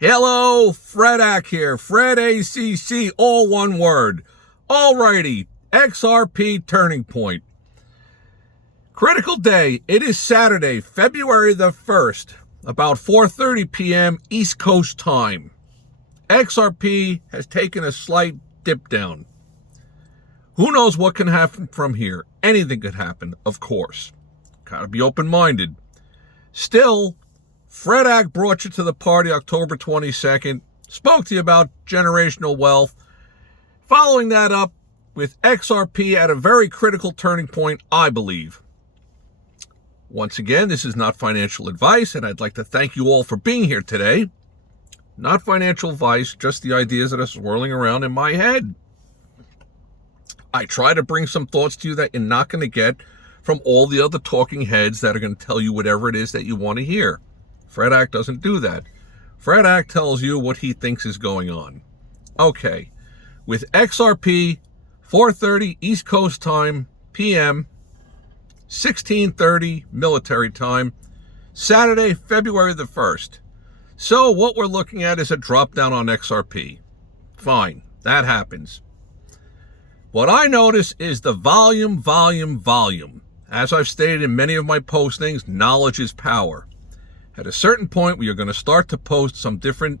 Hello, Fredak here. Fred ACC, all one word. Alrighty, XRP turning point. Critical day. It is Saturday, February the 1st, about 4:30 p.m. East Coast time. XRP has taken a slight dip down. Who knows what can happen from here? Anything could happen, of course. Gotta be open-minded. Still, Fredak brought you to the party October 22nd, spoke to you about generational wealth, following that up with XRP at a very critical turning point, I believe. Once again, this is not financial advice, and I'd like to thank you all for being here today. Not financial advice, just the ideas that are swirling around in my head. I try to bring some thoughts to you that you're not going to get from all the other talking heads that are going to tell you whatever it is that you want to hear. Fredak doesn't do that. Fredak tells you what he thinks is going on. Okay, with XRP, 4:30 East Coast time, PM, 16:30 military time, Saturday, February the 1st. So what we're looking at is a drop down on XRP. Fine, that happens. What I notice is the volume. As I've stated in many of my postings, knowledge is power. At a certain point, we are going to start to post some different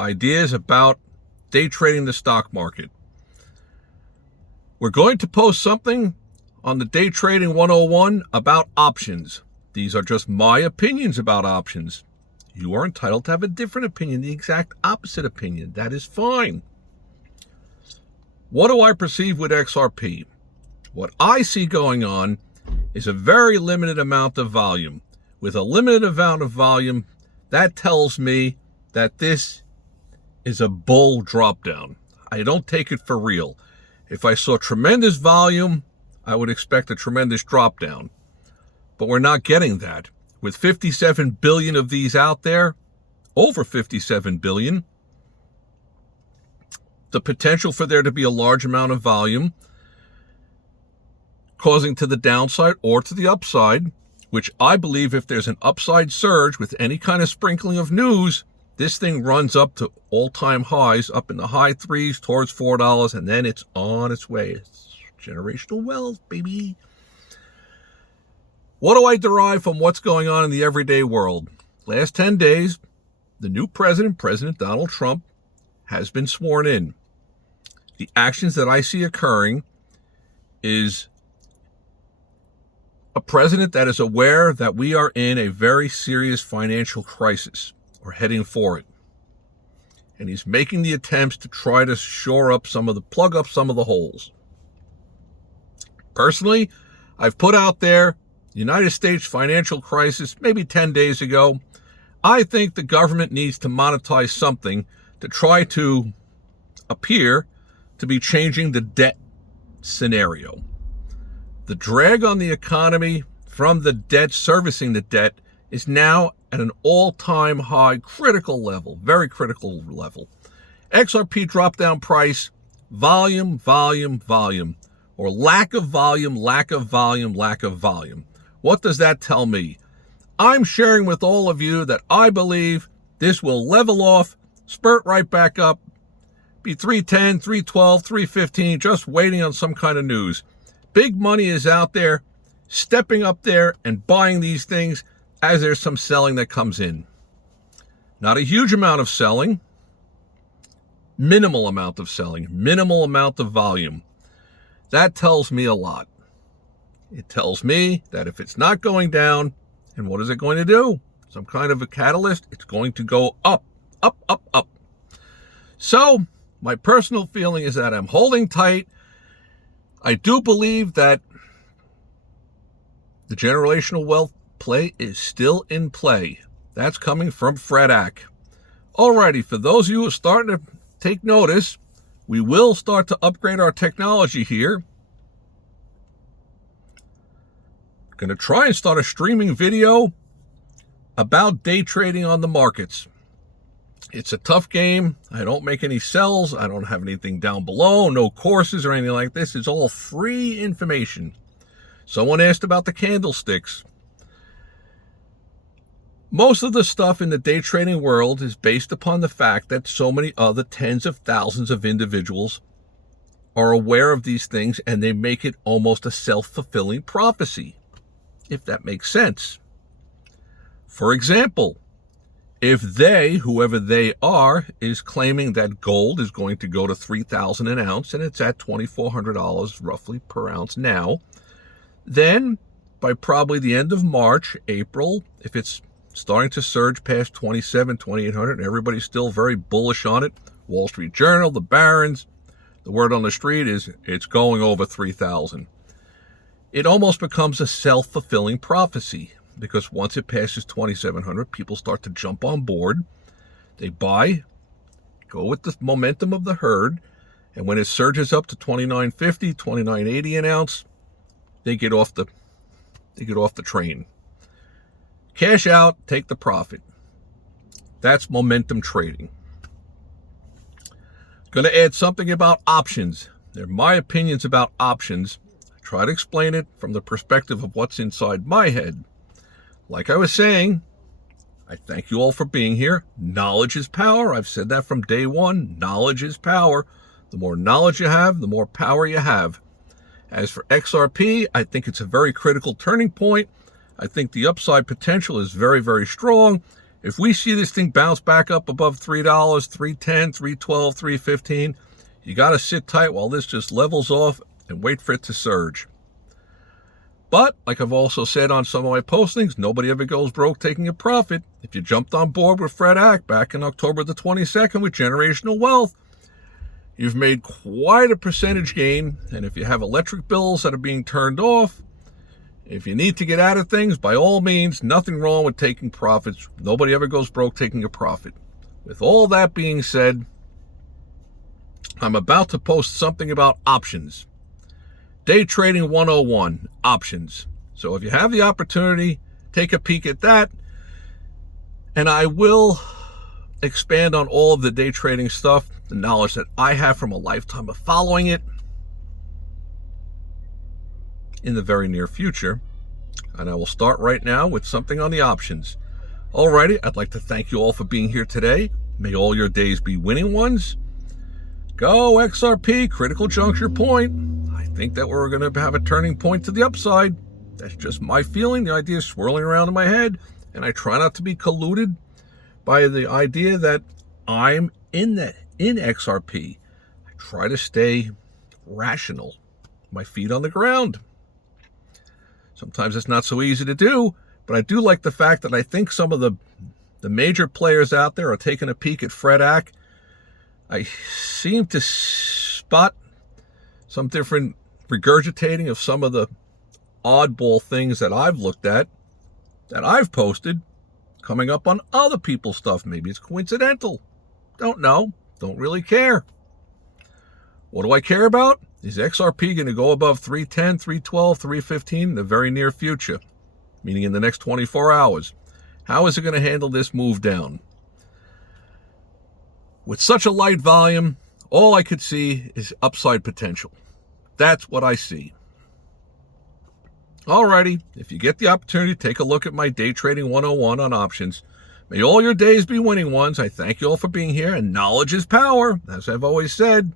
ideas about day trading the stock market. We're going to post something on the Day Trading 101 about options. These are just my opinions about options. You are entitled to have a different opinion, the exact opposite opinion. That is fine. What do I perceive with XRP? What I see going on is a very limited amount of volume. With a limited amount of volume, that tells me that this is a bull drop down. I don't take it for real. If I saw tremendous volume, I would expect a tremendous drop down. But we're not getting that. With 57 billion of these out there, over 57 billion, the potential for there to be a large amount of volume causing to the downside or to the upside, which I believe if there's an upside surge with any kind of sprinkling of news, this thing runs up to all-time highs, up in the high threes towards $4, and then it's on its way. It's generational wealth, baby. What do I derive from what's going on in the everyday world? Last 10 days, the new president, President Donald Trump, has been sworn in. The actions that I see occurring is a president that is aware that we are in a very serious financial crisis, or heading for it. And he's making the attempts to try to plug up some of the holes. Personally, I've put out there the United States financial crisis maybe 10 days ago. I think the government needs to monetize something to try to appear to be changing the debt scenario. The drag on the economy from the debt, servicing the debt, is now at an all-time high, critical level, very critical level. XRP drop-down price, volume, or lack of volume. What does that tell me? I'm sharing with all of you that I believe this will level off, spurt right back up, be 310, 312, 315, just waiting on some kind of news. Big money is out there, stepping up there and buying these things as there's some selling that comes in. Not a huge amount of selling, minimal amount of selling, minimal amount of volume. That tells me a lot. It tells me that if it's not going down, and what is it going to do? Some kind of a catalyst, it's going to go up. So, my personal feeling is that I'm holding tight. I do believe that the generational wealth play is still in play. That's coming from Fredak. Alrighty, for those of you who are starting to take notice, we will start to upgrade our technology here. Going to try and start a streaming video about day trading on the markets. It's a tough game. I don't make any sells. I don't have anything down below, no courses or anything like this. It's all free information. Someone asked about the candlesticks. Most of the stuff in the day trading world is based upon the fact that so many other tens of thousands of individuals are aware of these things, and they make it almost a self-fulfilling prophecy, if that makes sense. For example, if they, whoever they are, is claiming that gold is going to go to $3,000 an ounce, and it's at $2,400 roughly per ounce now, then by probably the end of March, April, if it's starting to surge past 2,800, and everybody's still very bullish on it, Wall Street Journal, the Barons, the word on the street is it's going over 3,000. It almost becomes a self-fulfilling prophecy, because once it passes 2,700, people start to jump on board. They buy, go with the momentum of the herd, and when it surges up to 2,950, 2,980 an ounce, they get off the train. Cash out, take the profit. That's momentum trading. Going to add something about options. They're my opinions about options. I try to explain it from the perspective of what's inside my head. Like I was saying, I thank you all for being here. Knowledge is power. I've said that from day one. Knowledge is power. The more knowledge you have, the more power you have. As for XRP, I think it's a very critical turning point. I think the upside potential is very, very strong. If we see this thing bounce back up above $3, $3.10, $3.12, $3.15, you got to sit tight while this just levels off and wait for it to surge. But, like I've also said on some of my postings, nobody ever goes broke taking a profit. If you jumped on board with Fred Ack back in October the 22nd with Generational Wealth, you've made quite a percentage gain. And if you have electric bills that are being turned off, if you need to get out of things, by all means, nothing wrong with taking profits. Nobody ever goes broke taking a profit. With all that being said, I'm about to post something about options. Day Trading 101, options. So if you have the opportunity, take a peek at that. And I will expand on all of the day trading stuff, the knowledge that I have from a lifetime of following it, in the very near future. And I will start right now with something on the options. Alrighty, I'd like to thank you all for being here today. May all your days be winning ones. Go XRP, critical juncture point. I think that we're going to have a turning point to the upside. That's just my feeling. The idea is swirling around in my head, and I try not to be colluded by the idea that I'm in XRP. I try to stay rational, my feet on the ground. Sometimes it's not so easy to do, but I do like the fact that I think some of the major players out there are taking a peek at Fred Ack. I seem to spot some different regurgitating of some of the oddball things that I've looked at, that I've posted, coming up on other people's stuff. Maybe it's coincidental. Don't know. Don't really care. What do I care about? Is XRP going to go above 310, 312, 315 in the very near future? Meaning in the next 24 hours. How is it going to handle this move down? With such a light volume, all I could see is upside potential. That's what I see. Alrighty, if you get the opportunity, take a look at my Day Trading 101 on options. May all your days be winning ones. I thank you all for being here, and knowledge is power, as I've always said.